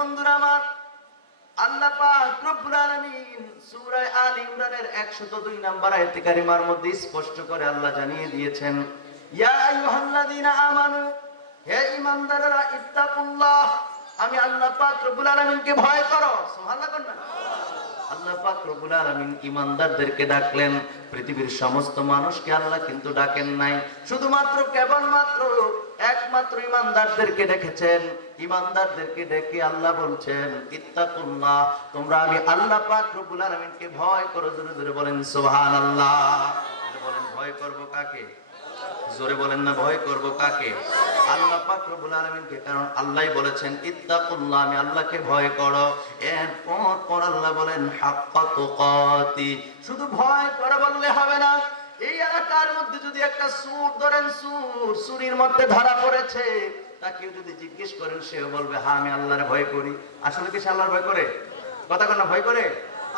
বন্ধুরা আমার, আল্লাহ পাক রব্বুল আলামিন সূরা আলে ইমরানের 102 নম্বর আয়াতে কারিমার মধ্যে স্পষ্ট করে আল্লাহ জানিয়ে দিয়েছেন, ইয়া আইয়ুহাল্লাযীনা আমানু, হে ঈমানদাররা, ইত্তাকুল্লাহ, আমি আল্লাহ পাক রব্বুল আলামিনকে ভয় করো। সুবহানাল্লাহ বলবেন। আল্লাহ পাক রব্বুল আলামিন ঈমানদারদেরকে ডাকলেন। পৃথিবীর সমস্ত মানুষকে আল্লাহ কিন্তু ডাকেন নাই, শুধুমাত্র কেবলমাত্র একমাত্র ঈমানদারদেরকে ডেকেছেন। ঈমানদারদেরকে ডেকে আল্লাহ বলছেন, ইত্তাকুল্লাহ, তোমরা আমি আল্লাহ পাক রব্বুল আলামিনকে ভয় করো। জোরে জোরে বলেন সুবহানাল্লাহ। বলেন ভয় করব কাকে? জোরে বলেন না, ভয় করব কাকে? আল্লাহ পাক রব্বুল আলামিনকে। কারণ আল্লাহই বলেছেন ইত্তাকুল্লাহ, আমি আল্লাহকে ভয় করো। এরপর আল্লাহ বলেন হাক্কা তুকাতি, শুধু ভয় করে বললে হবে না। এই এলাকার মধ্যে যদি একটা সুর ধরেন, সুরির মধ্যে ধরা পড়েছে, তাকে যদি জিজ্ঞেস করেন, সেও বলবে হ্যাঁ আমি আল্লাহর ভয় করি। আসলে কি সে আল্লাহর ভয় করে? কথা কেন ভয় করে?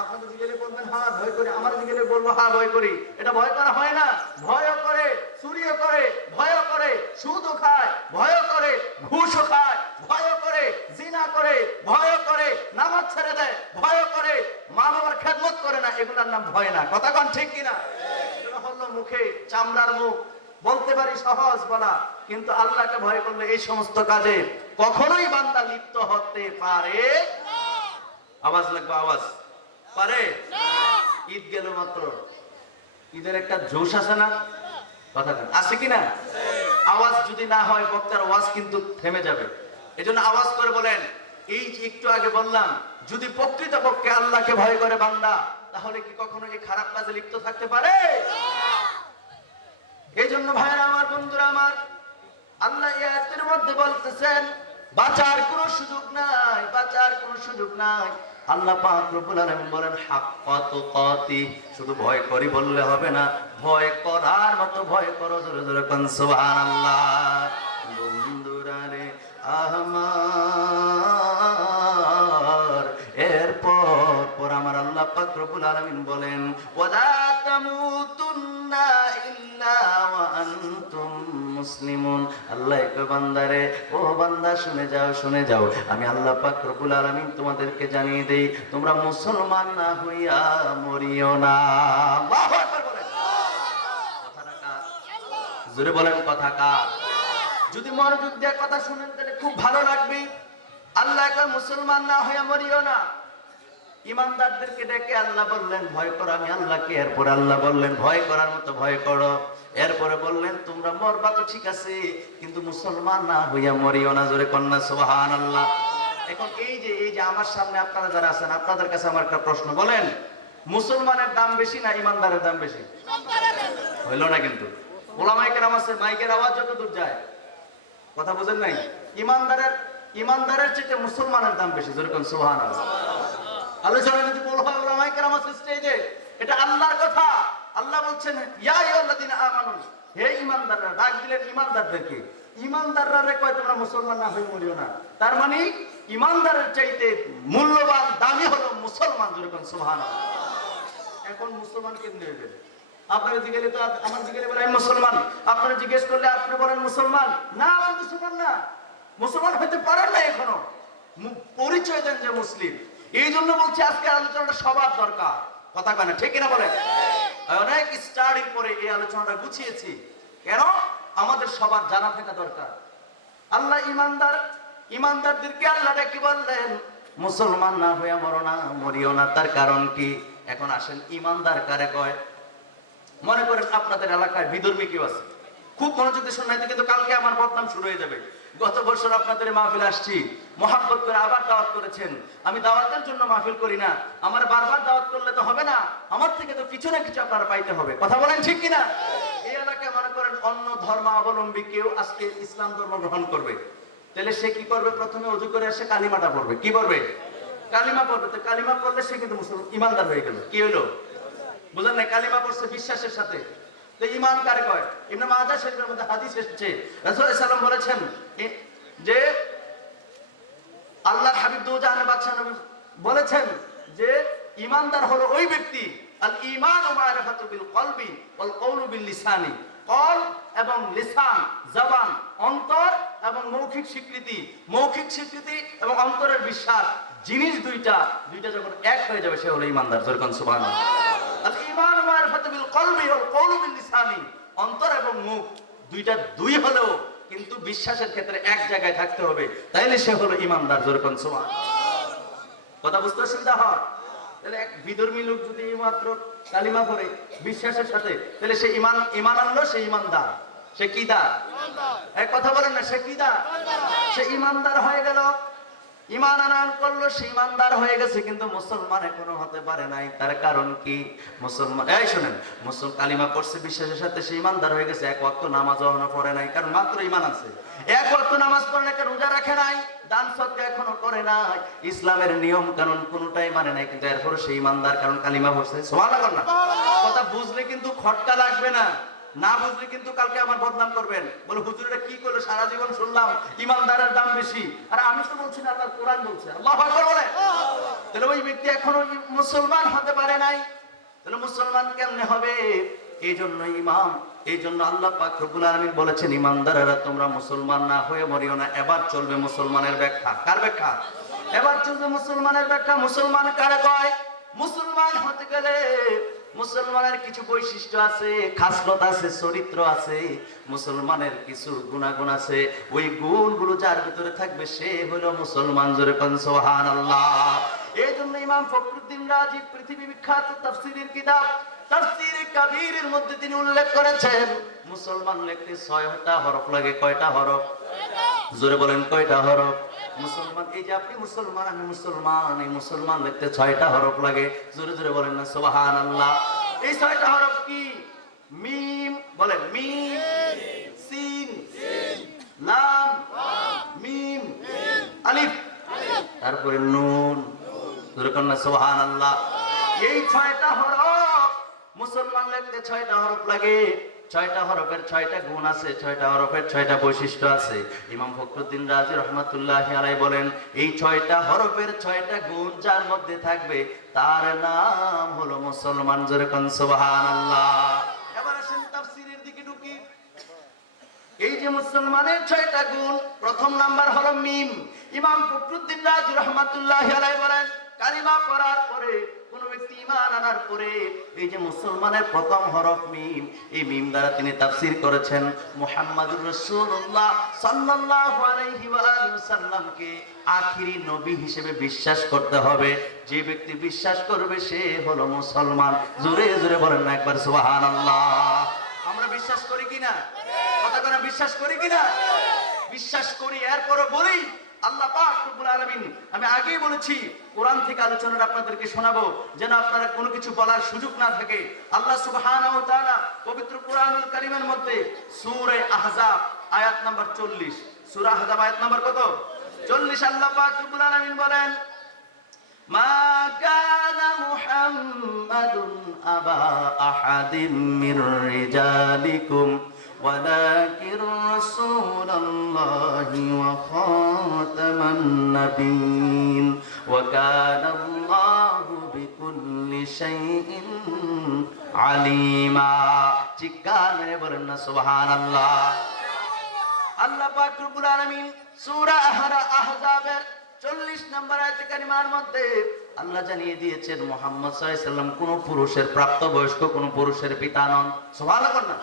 আপনাদের জিজ্ঞেস বলবেন হ্যাঁ ভয় করি, আমার জিজ্ঞেস বলবো হ্যাঁ ভয় করি। এটা ভয় করা হয় না। ভয় করে, চুরিও করে, ভয় করে, সুদও খায়, ভয় করে, ঘুষও খায়, ভয় করে, জিনা করে, ভয় করে, নামাজ ছেড়ে দেয়, ভয় করে, মা বাবার খেদমত করে না। এগুলোর নাম ভয় না। কথা কোন ঠিক কিনা? এটা হলো মুখে চামড়ার মুখ, বলতে পারি সহজ বলা, কিন্তু আল্লাহকে ভয় করলে এই সমস্ত কাজে কখনোই বান্দা লিপ্ত হতে পারে। আওয়াজ লাগবে, আওয়াজ পারে না। ঈদ গেল মাত্র, ঈদের একটা জোশ আছে না? কথা আছে কিনা? আওয়াজ যদি না হয় বক্তার আওয়াজ কিন্তু থেমে যাবে। এজন্য আওয়াজ করে বলেন, এই যে একটু আগে বললাম, যদি প্রকৃতপক্ষে আল্লাহকে ভয় করে বান্দা, তাহলে কি কখনো এই খারাপ কাজে লিপ্ত থাকতে পারে? এই জন্য ভাইরা আমার, বন্ধুরা আমার, আল্লাহ এই আয়াতের মধ্যে বলতেছেন বাঁচার কোনো সুযোগ নাই, বাঁচার কোনো সুযোগ নাই। আল্লাহ পাক রব্বুল আলামিন বলেন হাক্কা তুকাতি, শুধু ভয় করি বললে হবে না, ভয় করার মতো ভয় করো। জোরে জোরে কোন সুবহানাল্লাহ। বন্ধুরা রে আমার, এরপর আমার আল্লাহ পাক রব্বুল আলামিন বলেন ওয়ালা তামুতুন্না ইল্লা ওয়া আনতুম মুসলিমুন। আল্লাহ কয় বান্দারে, ও বান্দা শুনে যাও, শুনে যাও, আমি আল্লাহ পাক রব্বুল আলামিন তোমাদেরকে জানিয়ে দেই, তোমরা মুসলমান না হইয়া মরিও না। আল্লাহু আকবার বলেন। কথাটা কার? জোরে বলেন, কথা কার? যদি মনোযোগ দিয়ে কথা শুনেন তাহলে খুব ভালো লাগবে। আল্লাহ কয় মুসলমান না হইয়া মরিও না। ঈমানদারদেরকে ডেকে আল্লাহ বললেন ভয় করো আমি আল্লাহকে। এরপর আল্লাহ বললেন ভয় করার মতো ভয় করো। এরপরে বললেন তোমরা মরবা তো ঠিক আছে, কিন্তু মুসলমান না হইয়া মরিও না। জোরে কন্যা সুবহানাল্লাহ। এখন এই যে আমার সামনে আপনারা যারা আছেন, আপনাদের কাছে আমার একটা প্রশ্ন, বলেন মুসলমানের দাম বেশি না ঈমানদারের দাম বেশি? হইল না কিন্তু। ওলামায়ে কেরাম আছে, মাইকের আওয়াজ যত দূর যায়, কথা বুঝেন নাই? ঈমানদারের চেয়ে মুসলমানের দাম বেশি। জোরে কোন সুবহানাল্লাহ। আলোচনা যদি বলা হয় ওলামায়ে কেরাম আছে স্টেজে, এটা আল্লাহর কথা। আল্লাহ বলছেন ইয়া আইয়ুহাল্লাযীনা আমানু, হে ঈমানদাররা, ডাক দিলেন ঈমানদারদেরকে। ঈমানদাররা কয় তোমরা মুসলমান না হয়ে মরিও না। তার মানে ঈমানদারের চাইতে মূল্যবান দামি হলো মুসলমান। জোরে কোন সুবহানাল্লাহ। এখন মুসলমান কেমনে হয়ে গেল? আপনারা জিজ্ঞেস তো আমার জিজ্ঞেস বলে আমি মুসলমান, আপনারা জিজ্ঞেস করলে আপনি বলেন মুসলমান না। আপনি মুসলমান না, মুসলমান হতে পারেন না এখনো। পরিচয় দেন যে মুসলিম। এই জন্য বলছি আজকে আলোচনাটা সবার দরকার। কথা কেন ঠিক না বলেন? অনেক স্টাডির পরে এই আলোচনাটা গুছিয়েছি। কেন? আমাদের সবার জানা থাকা দরকার। আল্লাহ ঈমানদারদেরকে আল্লাহ কি বললেন? মুসলমান না হইয়া মরো না, মরিও না। তার কারণ কি? এখন আসেন ঈমানদার কারে কয়? মনে করেন আপনাদের এলাকায় বিধর্মী কেউ আছে, খুব মনোযোগ দিয়ে শুনতে, কিন্তু কালকে আমার বদনাম শুরু হয়ে যাবে। গত বছর আপনাদের মাহফিল আসছি, মহব্বত করে আবার দাওয়াত করেছেন। আমি দাওয়াতের জন্য মাহফিল করি না, আমার বারবার দাওয়াত করলে তো হবে না, আমার থেকে তো কিছু না কিছু আপনারা পাইতে হবে। কথা বলেন ঠিক কিনা? এই এলাকায় মনে করেন অন্য ধর্মাবলম্বী কেউ আজকে ইসলাম ধর্ম গ্রহণ করবে, তাহলে সে কি করবে? প্রথমে ওযু করে এসে কালিমাটা পড়বে। কি পড়বে? কালিমা পড়বে। তো কালিমা পড়লে সে কিন্তু মুসলমান, ঈমানদার হয়ে গেল। কি হলো? বুঝলেন না? কালিমা পড়ছে বিশ্বাসের সাথে। তো ঈমান কারে কয়? ইবনে মাজাহ শরীফের মধ্যে হাদিস এসেছে, রাসূল সাল্লাল্লাহু আলাইহি ওয়াসাল্লাম বলেছেন যে আল্লাহর হাবিব দোজাহানের বাদশা নবী বলেছেন যে ঈমানদার হলো ওই ব্যক্তি, আল ঈমানু মা'রিফাতু বিল কলবি ওয়াল কওলু বিল লিসানি। কলব এবং লিসান, জবান, অন্তর এবং মৌখিক স্বীকৃতি, মৌখিক স্বীকৃতি এবং অন্তরের বিশ্বাস, জিনিস দুইটা যখন এক হয়ে যাবে সে হলো ইমানদার। যেরকম সুবহানাল্লাহ। আল ঈমান মারফাতু বিল কলবি ওয়াল কওলু বিল লিসানি, অন্তর এবং মুখ দুইটা দুই হলেও কিন্তু বিশ্বাসের ক্ষেত্রে এক জায়গায় থাকতে হবে, তাইলে সে হলো ইমানদার। যেরকম সুবহানাল্লাহ। কথা বুঝতে অসুবিধা হয়? তাহলে এক বিধর্মী লোক যদি মাত্র কালিমা পড়ে বিশ্বাসের সাথে, তাহলে সে ইমান আনলো, সে ইমানদার। সে কি দা? এক কথা বলেন না, সে কি দা? সে ইমানদার হয়ে গেল। ইমান আনয়ন করলো, সে ইমানদার হয়ে গেছে, কিন্তু মুসলমান এখনো হতে পারে নাই। তার কারণ কি? মুসলমান, এই শুনেন, কালিমা পড়ছে বিশ্বাসের সাথে, সে ইমানদার হয়ে গেছে, এক ওয়াক্ত নামাজ এখনো পড়ে নাই, কারণ মাত্র ইমান আছে। এক ওয়াক্ত নামাজ পড়ে নাই, রোজা রাখে নাই, দান সদকা এখনো করে নাই, ইসলামের নিয়ম কানুন কোনটাই মানে নাই, কিন্তু এরপরে সেই ইমানদার, কারণ কালিমা পড়ছে। সুবহানাল্লাহ না? কথা বুঝলে কিন্তু খটকা লাগবে না, না বুঝলে কিন্তু কালকে আমার বদনাম করবেন, বলে হুজুরেরা কি করলো, সারা জীবন শুনলাম ইমানদারের দাম বেশি, আর আমি তো বলছি না, আল্লাহর কোরআন বলছে। আল্লাহু আকবার বলে। তাহলে ওই ব্যক্তি এখনো মুসলমান হতে পারে নাই। তাহলে মুসলমান কেমনে হবে? এই জন্য আল্লাহ পাক রব্বুল আলামিন বলেছেন, ইমানদারেরা তোমরা মুসলমান না হয়ে মরিও না। এবার চলবে মুসলমানের ব্যাখ্যা। কার ব্যাখ্যা? এবার চলবে মুসলমানের ব্যাখ্যা। মুসলমান কারে কয়? মুসলমান হতে গেলে মুসলমানের কিছু বৈশিষ্ট্য আছে, খাসলত আছে, চরিত্র আছে, মুসলমানের কিছু গুণাগুণ আছে। ওই গুণগুলো যার ভিতরে থাকবে সে হলো মুসলমান। জোরে কোন সুবহানাল্লাহ। এই জন্য ইমাম ফখরুদ্দিন রাজি পৃথিবী বিখ্যাত তাফসীরের কিতাব তাফসীর কাবীরের মধ্যে তিনি উল্লেখ করেছেন, মুসলমান লিখতে 6টা হরফ লাগে। কয়টা হরফ? জোরে বলেন, কয়টা হরফ? মুসলমান, এই যে আপনি মুসলমান, আমি মুসলমান, এই মুসলমান লিখতে 6টা হরফ লাগে। জোরে জোরে বলেন না সুবহানাল্লাহ। এই 6টা হরফ কি? মিম, বলেন মিম, সিন, লাম, মিম, আলিফ, তারপরে নুন। জোরে বলেন না সুবহানাল্লাহ। এই 6টা হরফ মুসলমান লিখতে 6টা হরফ লাগে। 6টা হরফের 6টা গুণ আছে, 6টা হরফের 6টা বৈশিষ্ট্য আছে। ইমাম ফখরুদ্দিন রাজি রাহমাতুল্লাহি আলাইহি বলেন, এই 6টা হরফের 6টা গুণ যার মধ্যে থাকবে তার নাম হলো মুসলমান। জোরে কোন সুবহানাল্লাহ। এবার আসেন তাফসীরের দিকে ঢুকি। এই যে মুসলমানের 6টা গুণ, প্রথম নাম্বার হলো মিম। ইমাম ফখরুদ্দিন রাজি রাহমাতুল্লাহি আলাইহি বলেন, কালিমা পড়ার পরে কোন ব্যক্তি ঈমান আনার পরে এই যে মুসলমানের প্রথম হরফ মিম, এই মিম দ্বারা তিনি তাফসীর করেছেন মুহাম্মাদুর রাসূলুল্লাহ সাল্লাল্লাহু আলাইহি ওয়া আলিহি ওয়াসাল্লামকে আখিরি নবী হিসেবে বিশ্বাস করতে হবে। যে ব্যক্তি বিশ্বাস করবে সে হলো মুসলমান। জোরে জোরে বলেন না একবার সুবহানাল্লাহ। আমরা বিশ্বাস করি কিনা? কথা বলেন, বিশ্বাস করি কিনা? বিশ্বাস করি। এরপরও বলি, আল্লাহ পাক রব্বুল আলামিন, আমি আগেই বলেছি কোরআন থেকে আলোচনা আপনাদেরকে শোনাবো, যেন আপনারা কোনো কিছু বলার সুযোগ না থাকে। আল্লাহ সুবহানাহু ওয়া তাআলা পবিত্র কোরআনুল কারীমের মধ্যে সূরা আহজাব আয়াত নাম্বার 40, সূরা আহজাব আয়াত নাম্বার কত? 40। আল্লাহ পাক রব্বুল আলামিন বলেন, মা কানা মুহাম্মাদুন আবা আহাদিম মির রিজালিকুম ولكن رسول الله وخاتم النبيين وكان الله بكل شيء عليما। চিৎকার মেরে বলেন না সুবহানাল্লাহ। আল্লাহ পাক রব্বুল আলামিন সূরা আহজাবের 40 নম্বর আয়াতে কারিমার মধ্যে আল্লাহ জানিয়ে দিয়েছেন মুহাম্মদ সাল্লাল্লাহু আলাইহি ওয়াসাল্লাম কোন পুরুষের প্রাপ্তবয়স্ক, কোন পুরুষের পিতা নন। সুবহানাল্লাহ।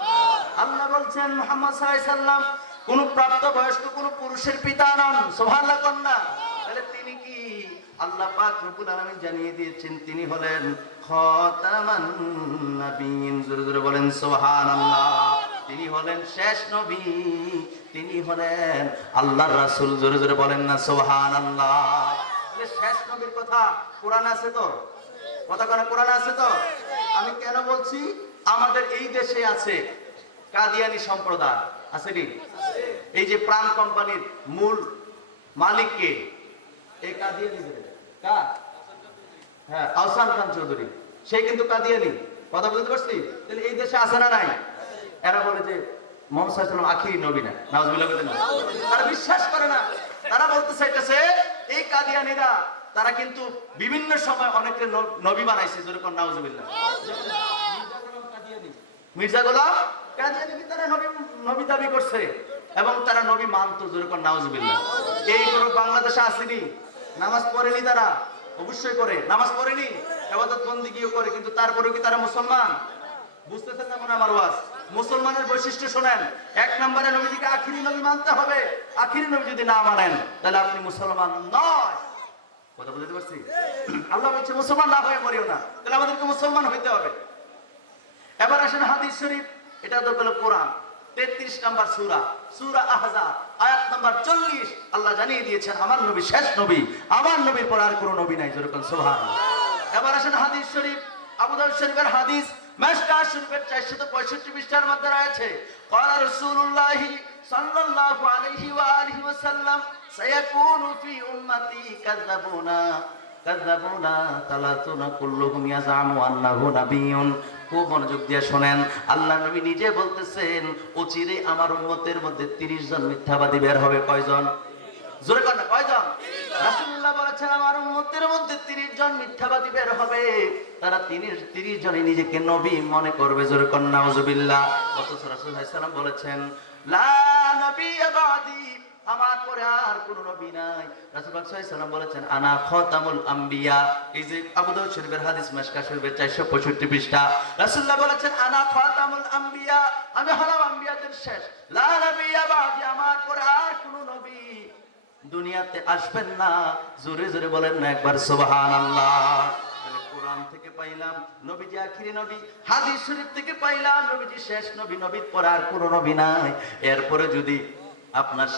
আল্লাহ বলছেন মুহাম্মদ সাল্লাল্লাহু আলাইহি ওয়াসাল্লাম কোন প্রাপ্তবয়স্ক, কোন পুরুষের পিতা নন। সুবহানাল্লাহ। তাহলে তিনি কি? আল্লাহ পাক রব্বুল আলামিন জানিয়ে দিয়েছেন তিনি হলেন খাতামান নবিয়্যিন। জোরে জোরে বলেন সুবহানাল্লাহ। তিনি হলেন শেষ নবী, তিনি হলেন আল্লাহর রাসূল। জোরে জোরে বলেন না সুবহানাল্লাহ। তাহলে শেষ নবীর কথা কোরআনে আছে তো? কথা কোন কোরআনে আছে তো? আমি কেন বলছি? আমাদের এই দেশে আছে কাদিয়ানী সম্প্রদায়, আছে কি? এই যে প্রাণ কোম্পানির মূল মালিক কে? এই কাদিয়ানী। কার? হ্যাঁ, আহসান খান চৌধুরী, সে কিন্তু কাদিয়ানী। কথা বুঝতে পারছি? তাহলে এই দেশে আছে না নাই? এরা বলে যে মুহাম্মদ সাল্লাল্লাহু আলাইহি ওয়াসাল্লাম আখিরি নবী না। নাউজুবিল্লাহ। তারা বিশ্বাস করে না। তারা বলতে চাইতেছে এই কাদিয়ানীরা তারা কিন্তু বিভিন্ন সময় অনেকে নবী বানাইছে। যেরকম নাউজুবিল্লাহ। মির্জা গোলাম কাদিয়ানী কি তারা নবী দাবি করছে? এবং তারা নবী মানত, যেরকম নাউজুবিল্লাহ। এই কোনো বাংলাদেশে আসেনি, নামাজ পড়েনি তারা, অবশ্যই করে নামাজ পড়েনি, ইবাদত বন্দেগীও করে, কিন্তু তারপরেও কি তারা মুসলমান? বুঝতেছেন না মনে আমার ওয়াজ? মুসলমানের বৈশিষ্ট্য শোনেন। এক নম্বরে নবীজিকে আখিরি নবী মানতে হবে। আখিরি নবী যদি না মানেন তাহলে আপনি মুসলমান নয়। কথা বুঝতে পারছি? আল্লাহ বলছে মুসলমান না হয়ে মরিও না, তাহলে আমাদেরকে মুসলমান হইতে হবে। এবার আসেন হাদিস শরীফ, এটা তো হলো কোরআন 33 নম্বর সূরা, সূরা আহজাব আয়াত নাম্বার 40। আল্লাহ জানিয়ে দিয়েছেন আমার নবী শেষ নবী, আমার নবীর পর আর কোনো নবী নাই, যেরকম সুবহানাল্লাহ। এবার আসেন হাদিস শরীফ, আবু দাউদ শরীফের হাদিস, মিশকাত শরীফের 465 পৃষ্ঠার মধ্যে রয়েছে, ক্বালা রাসূলুল্লাহ সাল্লাল্লাহু আলাইহি ওয়া আলিহি ওয়াসাল্লাম সায়াকুনু ফি উম্মতি কাযাবুনা কাযাবুনা তালাতুনা কুল্লুহুম ইয়াজামু আন্নাহু নাবিয়্যুন। খুব মনোযোগ দিয়ে শোনেন, আল্লাহ নবী নিজে বলতেছেন অচিরে আমার উম্মতের মধ্যে 30 জন মিথ্যাবাদী বের হবে। কয়জন? জোরে কর না, কয়জন? রাসূলুল্লাহ বলেছেন আমার উম্মতের মধ্যে 30 জন মিথ্যাবাদী বের হবে, তারা 30 জনই নিজেকে নবী মনে করবে। জোরে কর নাউজুবিল্লাহ। অথচ রাসূল সাল্লাল্লাহু আলাইহি ওয়াসাল্লাম বলেছেন লা নাবিয়্যা বাদি, আমার পরে আর কোনো নবী নাই। রাসূল সাল্লাল্লাহু আলাইহি ওয়াসাল্লাম বলেছেন আনা খাতামুল আম্বিয়া। এই যে আবু দাউদ শরীফের হাদিস, মিশকাত শরীফের 465 পৃষ্ঠা, রাসূলুল্লাহ বলেছেন আনা খাতামুল আম্বিয়া, আমি হলাম আম্বিয়াদের শেষ। লা নাবিয়্যা বাদি, আমার পরে আর কোনো নবী দুনিয়াতে আসবেন না। জোরে জোরে বলেন না একবার সুবহানাল্লাহ। তাহলে কোরআন থেকে পাইলাম নবীজি আখিরি নবী, হাদিস শরীফ থেকে পাইলাম নবীজি শেষ নবী, নবীর পর আর কোনো নবী নাই। এরপরে যদি আপনার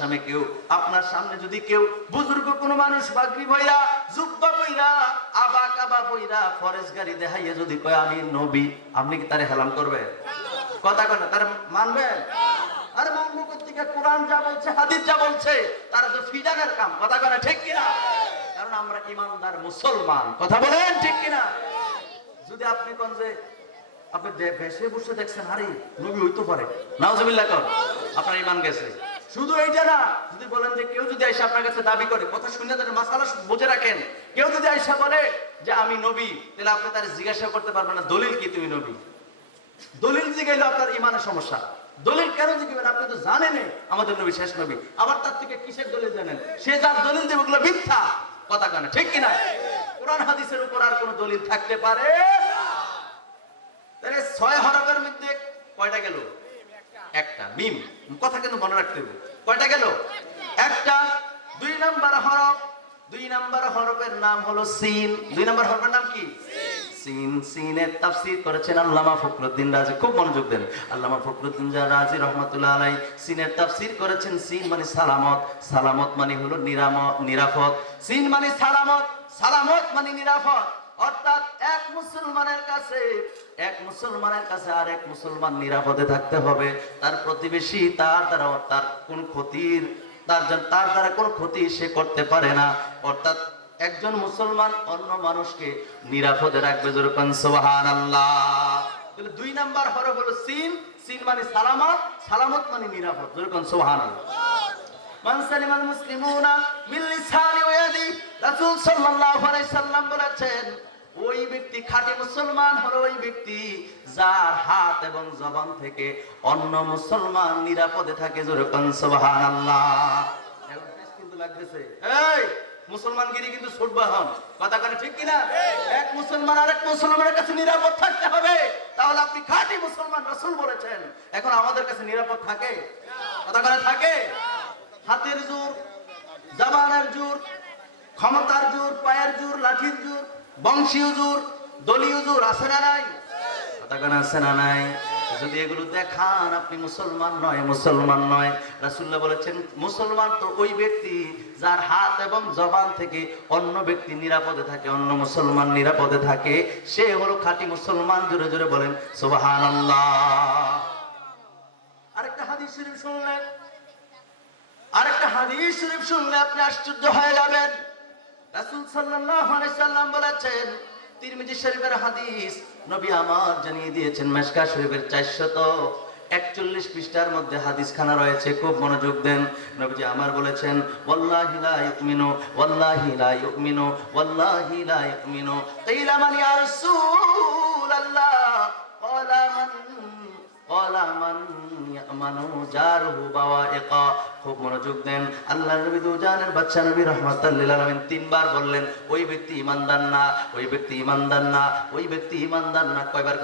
সামনে যদি কেউ বুজুর্গ কোনো মানুষ বাগরি ভইরা, জুব্বা পইরা, আবা কাবা পইরা, ফরেজ গাড়ি দেখাইয়া যদি কয় আমি নবী, আপনি কি তারে হেলাম করবেন? কথা কয় না, তার মানবেন? আরে মানবো কোত্থেকে? কোরআন যা বলছে, হাদিস যা বলছে, তারা তো ফিজানের কাম। কথা কয় না, ঠিক কিনা? কারণ আমরা ইমানদার মুসলমান। কথা বলেন ঠিক কিনা? যদি আপনি কোন যে আপনি ভেসে বসে দেখছেন আরে নবী হইতে পারে, নাউজুবিল্লাহ কর, আপনার ঈমান গেছে। শুধু এইটা না, যদি বলেন যে কেউ যদি আইসা আপনার কাছে দাবি করে, কথা শুনে তাদের মাসালা বুঝে রাখেন, কেউ যদি আইসা বলে যে আমি নবী, তাহলে আপনি তার জিজ্ঞাসা করতে পারবেন না দলিল কি তুমি নবী। দলিল জিজ্ঞাসা আপনার ঈমানের সমস্যা। দলিল কেন জিজ্ঞাসা? আপনি তো জানেন আমাদের নবী শেষ নবী, আবার তার থেকে কিসের দলিল জানেন? সে যার দলিল দেবে ওগুলো মিথ্যা। কথা কেন, ঠিক কিনা? কোরআন হাদিসের উপর আর কোনো দলিল থাকতে পারে? তাহলে 6 হরফের মধ্যে কয়টা গেল? একটা, মিম। কথা কিন্তু মনে রাখতে হবে, কয়টা গেল? একটা। 2 নাম্বার হরফ, 2 নাম্বার হরফের নাম হলো সিন। 2 নাম্বার হরফের নাম কি? সিন। সিনের তাফসীর করেছেন আল্লামা ফখরুদ্দীন রাজি। খুব মনোযোগ দেন, আল্লামা ফখরুদ্দীন রাজি রহমাতুল্লাহ আলাইহি সিনের তাফসীর করেছেন সিন মানে সালামত, সালামত মানে হলো নিরাপদ। সিন মানে সালামত, সালামত মানে নিরাপদ। অর্থাৎ এক মুসলমানের কাছে আরেক মুসলমান নিরাপদে থাকতে হবে। তার প্রতিবেশী তার দ্বারা কোন ক্ষতি সে করতে পারে না। অর্থাৎ একজন মুসলমান অন্য মানুষকে নিরাপদে রাখবে। যেরকম সুবহানাল্লাহ। তাহলে 2 নাম্বার হরফ হলো সিন। সিন মানে সালামত, সালামত মানে নিরাপদ। যেরকম সুবহানাল্লাহ। মান সালিমাল মুসলিমুনা মিন লিসানি ওয়া ইয়াদি, রাসূল সাল্লাল্লাহু আলাইহি সাল্লাম বলেছেন ওই ব্যক্তি, খাঁটি মুসলমান হলো ওই ব্যক্তি যার হাত এবং জবান থেকে অন্য মুসলমান নিরাপদে থাকে। যেরকম সুবহানাল্লাহ। এখন কিন্তু লাগতেছে এই মুসলমানগিরি কিন্তু ছুটবা হন। কথা কেন, ঠিক কিনা? এক মুসলমান আরেক মুসলমানের কাছে নিরাপদ থাকতে হবে, তাহলে আপনি খাঁটি মুসলমান। রাসূল বলেছেন। এখন আমাদের কাছে নিরাপদ থাকে? কথা কেন থাকে? হাতের জোর, জবানের জোর, ক্ষমতার জোর, পায়ের জোর, লাঠির জোর, বংশীয় জোর, দলীয় জোর আছে না নাই? কথা কেন আছে না নাই? যদি এগুলো দেখান আপনি মুসলমান নয়। রাসূলুল্লাহ বলেছেন মুসলমান তো ওই ব্যক্তি যার হাত এবং জবান থেকে অন্য ব্যক্তি নিরাপদে থাকে, অন্য মুসলমান নিরাপদে থাকে, সে হলো খাঁটি মুসলমান। জোরে জোরে বলেন সুবহানাল্লাহ। আরেকটা হাদিস শরীফ শুনলে আপনি আশ্চর্য হয়ে যাবেন। রাসূল সাল্লাল্লাহু আলাইহি সাল্লাম বলেছেন, তিরমিজি শরীফের হাদিস, নবী আমার জানিয়ে দিয়েছেন, মিশকাত শরীফের 441 পৃষ্ঠার মধ্যে হাদিস খানা রয়েছে। খুব মনোযোগ দেন। নবীজি আমার বলেছেন ওয়াল্লাহি লা ইউমিনু, ওয়াল্লাহি লা ইউমিনু, ওয়াল্লাহি লা ইউমিনু। কিলা মান ইয়া রাসূলুল্লাহ? ক্বালা মান ক্বালা মান ইয়ামানু জারহু বাওয়াইকা। খুব মনোযোগ দেন। আল্লাহর নবী দুজানের বাদশা নবী রাহমাতুল লিল আলামিন তিনবার বললেন ওই ব্যক্তি ঈমানদার না, ওই ব্যক্তি ঈমানদার না, ওই ব্যক্তি ঈমানদার না। কয়বার?